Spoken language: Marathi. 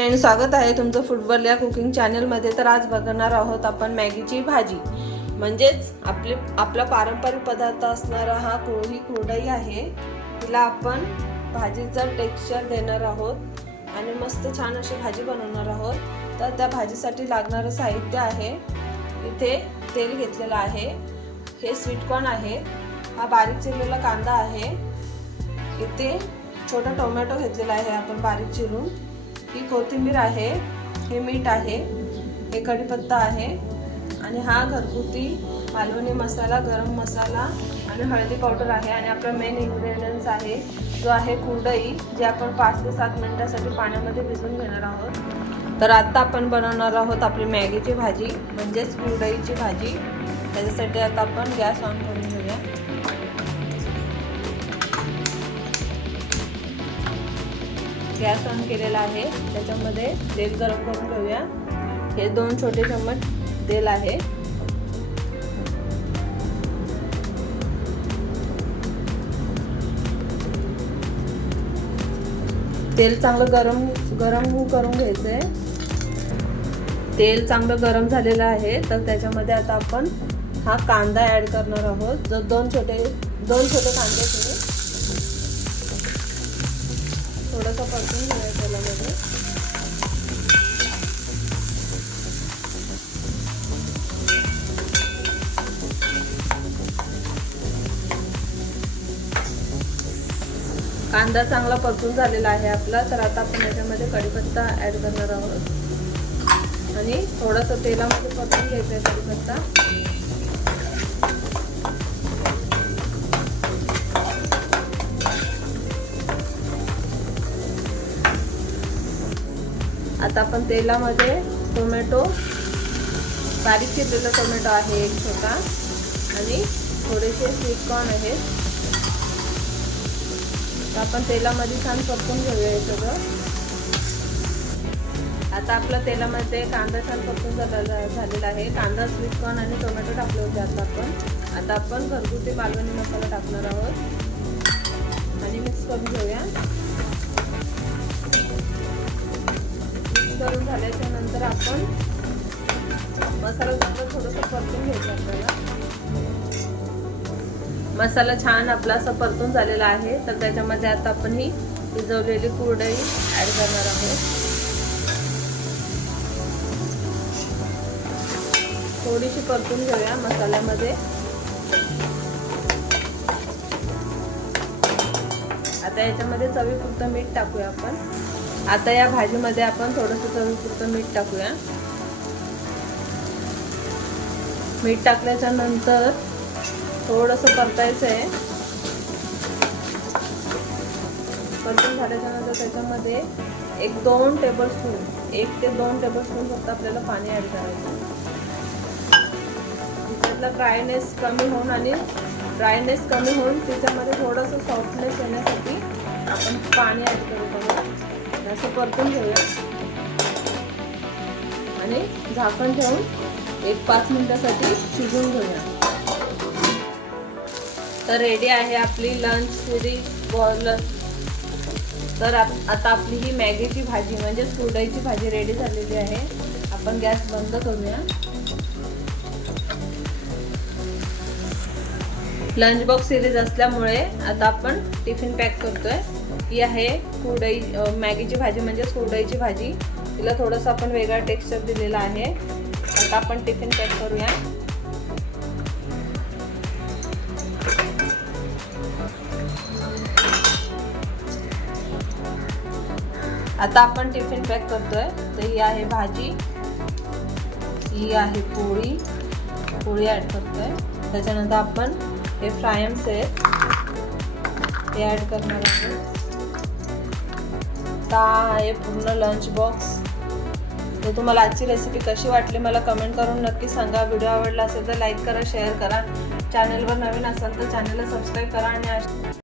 फ्रेंड, स्वागत आहे तुमचं फुटबॉल या कुकिंग चॅनलमध्ये। तर आज बघणार आहोत आपण मॅगीची भाजी, म्हणजेच आपला पारंपरिक पदार्थ असणारा हा कुरडई आहे। तिला आपण भाजीचं टेक्स्चर देणार आहोत आणि मस्त छान अशी भाजी बनवणार आहोत। तर त्या भाजीसाठी लागणारं साहित्य आहे, इथे तेल घेतलेलं आहे, हे स्वीट कॉर्न आहे, हा बारीक चिरलेला कांदा आहे, इथे छोटा टोमॅटो घेतलेला आहे आपण बारीक चिरून, ही कोथिंबीर आहे, हे मीठ आहे, हे कढीपत्ता आहे आणि हा घरगुती मालवणी मसाला, गरम मसाला आणि हळदी पावडर आहे। आणि आपला मेन इन्ग्रेडियंट्स आहे जो आहे कुरडई, जे आपण 5 ते 7 मिनिटांसाठी पाण्यामध्ये भिजवून घेणार आहोत। तर आता आपण बनवणार आहोत आपली मॅगीची भाजी, म्हणजेच कुरडईची भाजी। त्याच्यासाठी आता आपण गॅस ऑन करून घेऊया। गॅस ऑन केलेला आहे, त्याच्यामध्ये तेल गरम करून घेऊया। हे 2 छोटे चम्मच तेल आहे। तेल चांगलं गरम करून घ्यायचंय। तेल चांगलं गरम झालेलं आहे, तर त्याच्यामध्ये आता आपण हा कांदा ऍड करणार आहोत। जो 2 छोटे कांदे तुम्ही थोडंसं परतून घेऊया तेलामध्ये। कांदा चांगला परतून झालेला आहे आपला। तर आता आपण याच्यामध्ये कढीपत्ता ऍड करणार आहोत आणि थोडंसं तेलामध्ये परतून घ्यायचं आहे कढीपत्ता। आता आपण तेलामध्ये टोमॅटो, बारीक चिरलेला टोमॅटो आहे एक छोटा, आणि थोडेसे स्वीट कॉर्न आहेत। तर आपण तेलामध्ये छान परतून घेऊया हे सगळं। आता आपला तेलामध्ये कांदा छान परतून झालेला आहे। कांदा, स्वीट कॉर्न आणि टोमॅटो टाकले होते आता आपण घरगुती मालवणी मसाला टाकणार आहोत आणि मिक्स करून घेऊया। करून झाल्याच्या नंतर आपण मसाला थोडंसं परतून घ्यायचं आपल्याला। मसाला छान आपला असा परतून झालेला आहे, तर त्याच्यामध्ये आता आपण ही भिजवलेली कुरडई ऍड करणार आहोत। थोडीशी परतून घेऊया मसाल्यामध्ये। आता याच्यामध्ये चवीपुरतं मीठ टाकूया आपण। आता या भाजीमध्ये आपण थोडंसं चवीपुरतं मीठ टाकूया। मीठ टाकल्याच्या नंतर थोडंसं परतायचं आहे। परतून झाल्याच्या नंतर त्याच्यामध्ये 1 ते 2 टेबलस्पून फक्त आपल्याला पाणी ऍड करायचं। त्यातला ड्रायनेस कमी होऊन त्याच्यामध्ये थोडंसं सॉफ्टनेस येण्यासाठी आपण पाणी ऍड करत आहोत। असं परतून घेऊया आणि झाकण ठेवून 1-5 मिनिटांसाठी शिजवून घेऊया। तर रेडी आहे आपली लंच सिरीज। तर आता आपली ही मॅगीची भाजी, म्हणजे कुरडईची भाजी रेडी झालेली आहे। आपण गॅस बंद करूया। लंच बॉक्स सिरीज असल्यामुळे आता आपण टिफिन पॅक करतोय। ही आहे मॅगीची भाजी, म्हणजेच कुरडईची भाजी। तिला थोडंसं आपण वेगळा टेक्स्चर दिलेला आहे। आता आपण टिफिन पॅक करूया। आता आपण टिफिन पॅक करतोय। तर ही आहे भाजी, ही आहे पोळी ऍड करतोय। त्याच्यानंतर आपण हे फ्रायम्स आहेत ते ऍड करणार आहोत। आहे पूर्ण लंच बॉक्स। तर तुम्हाला आजची रेसिपी कशी वाटली मला कमेंट करून नक्की सांगा। व्हिडिओ आवडला असेल तर लाईक करा, शेअर करा। चॅनलवर नवीन असाल तर चॅनलला सबस्क्राईब करा आणि